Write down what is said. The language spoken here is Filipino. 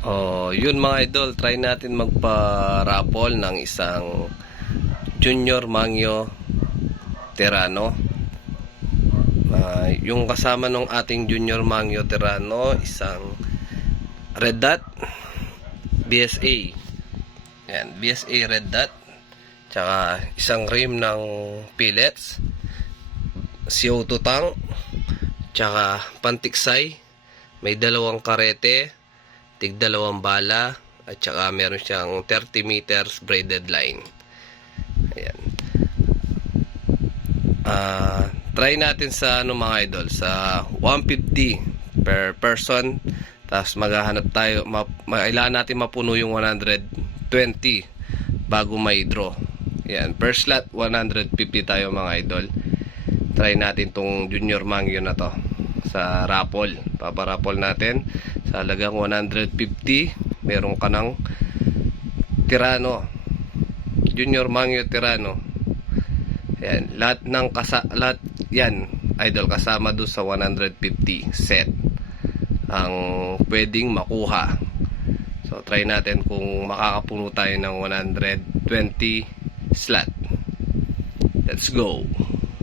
Oh, yun mga idol, try natin magpa-raffle ng isang Junior Mangyo Terano. Ah, yung kasama ng ating Junior Mangyo Terano, isang Red Dot BSA. Yan, BSA Red Dot. Tsaka isang rim ng pellets. CO2 tank. Tsaka pantiksay. May dalawang karete. Tig dalawang bala. At tsaka meron siyang 30 meters braided line. Ayan. Ah, try natin sa ano mga idol sa 150 per person tapos maghahanap tayo ma, kailangan natin mapuno yung 120 bago may draw yan per slot 150 tayo mga idol try natin tong junior mangyo na to sa raffle paparaffle natin sa halagang 150 meron ka ng tirano junior mangyo tirano yan, lahat ng kasa lahat yan, idol kasama doon sa 150 set ang pwedeng makuha. So try natin kung makakapuno tayo ng 120 slot. Let's go.